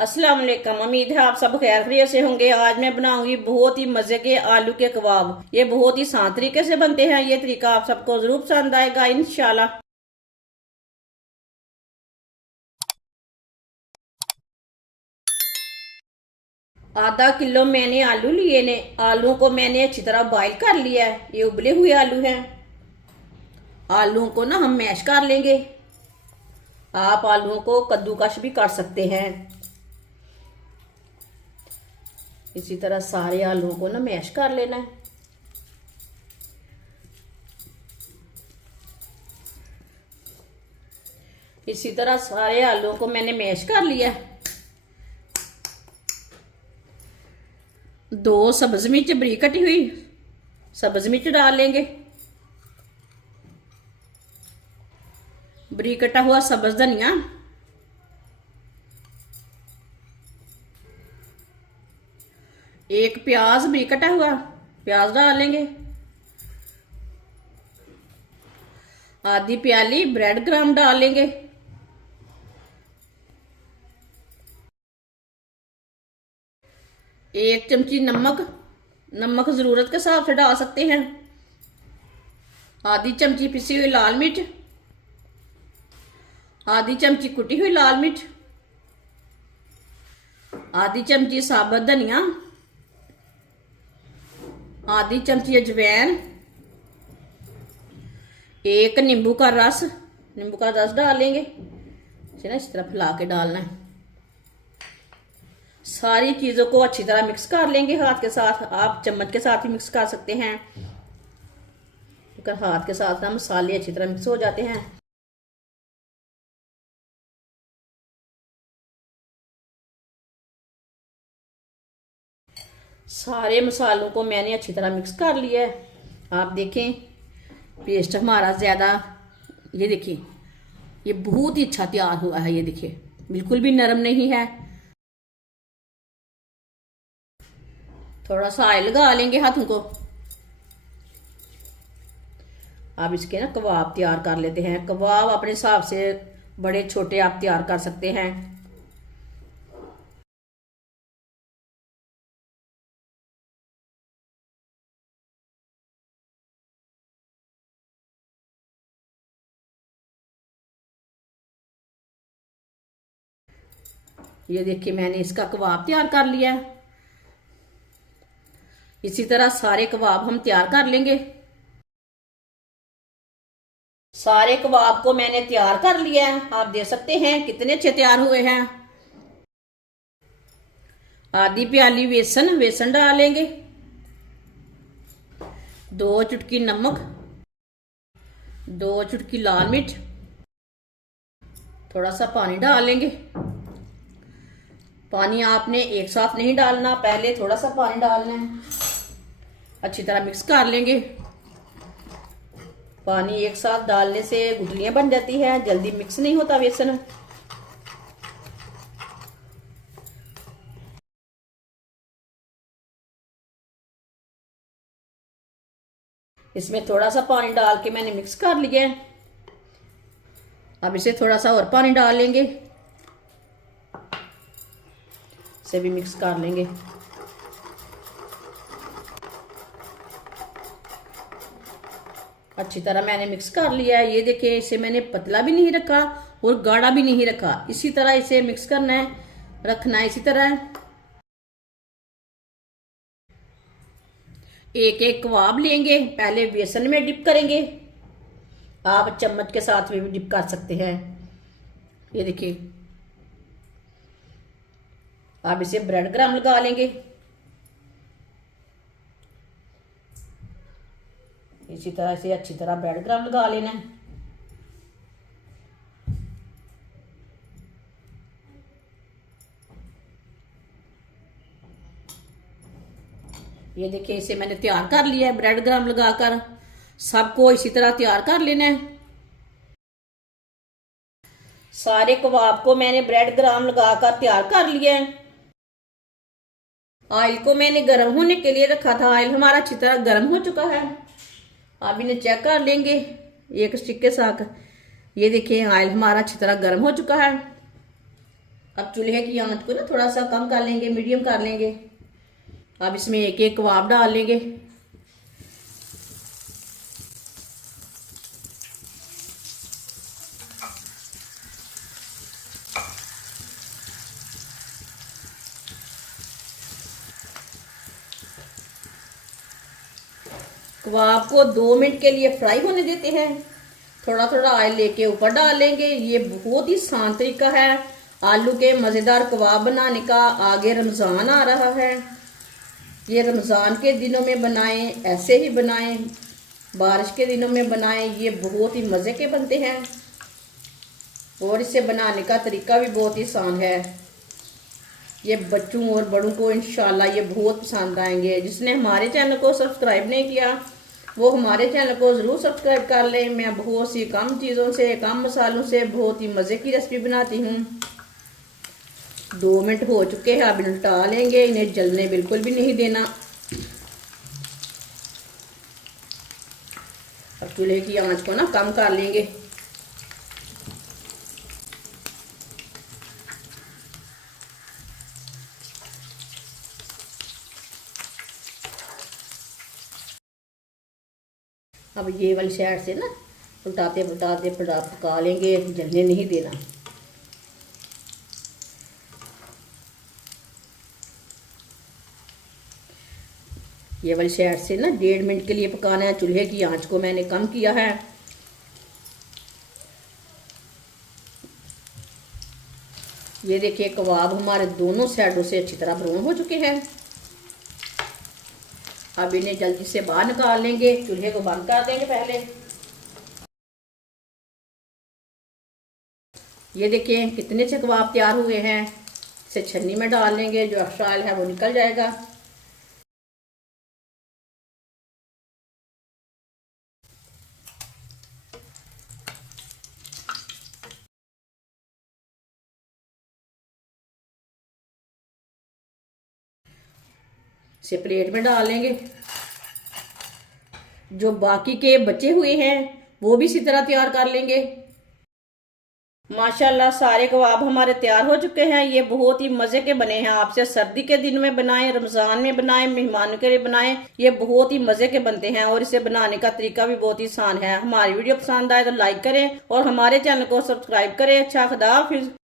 अस्सलाम वालेकुम। उम्मीद है आप सब खैर खैरियत से होंगे। आज मैं बनाऊंगी बहुत ही मजे के आलू के कबाब। ये बहुत ही आसान तरीके से बनते हैं। ये तरीका आप सबको जरूर पसंद आएगा इंशाल्लाह। आधा किलो मैंने आलू लिए ने। आलू को मैंने अच्छी तरह बॉईल कर लिया है। ये उबले हुए आलू हैं। आलू को ना हम मैश कर लेंगे। आप आलूओं को कद्दूकश भी कर सकते हैं। इसी तरह सारे आलूओं को ना मैश कर लेना है। इसी तरह सारे आलूओं को मैंने मैश कर लिया। 2 सब्ज मिर्च बरीक कटी हुई सब्ज मिर्च डाल लेंगे। बरीक कटा हुआ सब्ज धनिया, 1 प्याज बरीक कटा हुआ प्याज डाल लेंगे। आधी प्याली ब्रेड क्रम्ब डाल लेंगे। एक चमची नमक, नमक जरूरत के हिसाब से डाल सकते हैं। आधी चमची पिसी हुई लाल मिर्च, आधी चमची कुटी हुई लाल मिर्च, आधी चमची साबुत धनिया, आधी चमची अजवैन, 1 नींबू का रस डाल लेंगे। इसे ना इस तरह फैला के डालना है। सारी चीजों को अच्छी तरह मिक्स कर लेंगे हाथ के साथ। आप चम्मच के साथ भी मिक्स कर सकते हैं, क्योंकि हाथ के साथ ना मसाले अच्छी तरह मिक्स हो जाते हैं। सारे मसालों को मैंने अच्छी तरह मिक्स कर लिया है। आप देखें पेस्ट हमारा ज़्यादा, ये देखिए ये बहुत ही अच्छा तैयार हुआ है। ये देखिए बिल्कुल भी नरम नहीं है। थोड़ा सा ऑयल लगा लेंगे हाथों को। आप इसके ना कबाब तैयार कर लेते हैं। कबाब अपने हिसाब से बड़े छोटे आप तैयार कर सकते हैं। ये देखिए मैंने इसका कबाब तैयार कर लिया है। इसी तरह सारे कबाब हम तैयार कर लेंगे। सारे कबाब को मैंने तैयार कर लिया है। आप देख सकते हैं कितने अच्छे तैयार हुए हैं। आधी प्याली बेसन डालेंगे। 2 चुटकी नमक, 2 चुटकी लाल मिर्च, थोड़ा सा पानी डाल लेंगे। पानी आपने एक साथ नहीं डालना, पहले थोड़ा सा पानी डालना है। अच्छी तरह मिक्स कर लेंगे। पानी एक साथ डालने से गुठलियां बन जाती है, जल्दी मिक्स नहीं होता बेसन। इसमें थोड़ा सा पानी डाल के मैंने मिक्स कर लिया है। अब इसे थोड़ा सा और पानी डाल लेंगे, इसे भी मिक्स कर लेंगे। अच्छी तरह मैंने मिक्स कर लिया है। ये देखिए इसे मैंने पतला भी नहीं रखा और गाढ़ा भी नहीं रखा। इसी तरह इसे मिक्स करना है, रखना है इसी तरह। एक एक कबाब लेंगे, पहले बेसन में डिप करेंगे। आप चम्मच के साथ भी डिप कर सकते हैं। ये देखिए आप इसे ब्रेड क्रम्ब लगा लेंगे। इसी तरह से अच्छी तरह ब्रेड क्रम्ब लगा लेना है। ये देखिए इसे मैंने तैयार कर लिया है ब्रेड क्रम्ब लगाकर। सबको इसी तरह तैयार कर लेना है। सारे कबाब को मैंने ब्रेड क्रम्ब लगाकर तैयार कर लिया है। ऑयल को मैंने गर्म होने के लिए रखा था। ऑयल हमारा अच्छी तरह गर्म हो चुका है। आप इन्हें चेक कर लेंगे एक स्टिक के साथ। ये देखिए ऑयल हमारा अच्छी तरह गर्म हो चुका है। अब चूल्हे की आंच को ना थोड़ा सा कम कर लेंगे, मीडियम कर लेंगे। अब इसमें एक एक कबाब डाल लेंगे। कबाब को 2 मिनट के लिए फ्राई होने देते हैं। थोड़ा थोड़ा ऑयल लेके ऊपर डाल लेंगे। ये बहुत ही आसान तरीका है आलू के मज़ेदार कबाब बनाने का। आगे रमज़ान आ रहा है, ये रमज़ान के दिनों में बनाएं, ऐसे ही बनाएं, बारिश के दिनों में बनाएं। ये बहुत ही मज़े के बनते हैं और इसे बनाने का तरीका भी बहुत ही आसान है। ये बच्चों और बड़ों को इंशाल्लाह ये बहुत पसंद आएंगे। जिसने हमारे चैनल को सब्सक्राइब नहीं किया वो हमारे चैनल को ज़रूर सब्सक्राइब कर लें। मैं बहुत सी कम चीज़ों से, कम मसालों से बहुत ही मज़े की रेसिपी बनाती हूँ। 2 मिनट हो चुके हैं, अब उल्टा लेंगे। इन्हें जलने बिल्कुल भी नहीं देना। अब चूल्हे की आंच को ना कम कर लेंगे। अब ये वाली साइड से ना उल्टाते उल्टाते पका लेंगे, जलने नहीं देना। ये वाली साइड से ना 1.5 मिनट के लिए पकाना है। चूल्हे की आंच को मैंने कम किया है। ये देखिए कबाब हमारे दोनों साइडों से अच्छी तरह ब्राउन हो चुके हैं। अब इन्हें जल्दी से बाहर निकाल लेंगे। चूल्हे को बंद कर देंगे पहले। ये देखिए कितने से कबाब तैयार हुए हैं। इसे छन्नी में डाल लेंगे, जो एक्स्ट्रा ऑयल है वो निकल जाएगा। इसे प्लेट में डाल लेंगे। जो बाकी के बचे हुए हैं वो भी इसी तरह तैयार कर लेंगे। माशाल्लाह सारे कबाब हमारे तैयार हो चुके हैं। ये बहुत ही मज़े के बने हैं। आपसे सर्दी के दिन में बनाएं, रमज़ान में बनाएं, मेहमानों के लिए बनाएं। ये बहुत ही मज़े के बनते हैं और इसे बनाने का तरीका भी बहुत ही आसान है। हमारी वीडियो पसंद आए तो लाइक करें और हमारे चैनल को सब्सक्राइब करें। अच्छा, खुदा हाफिज़।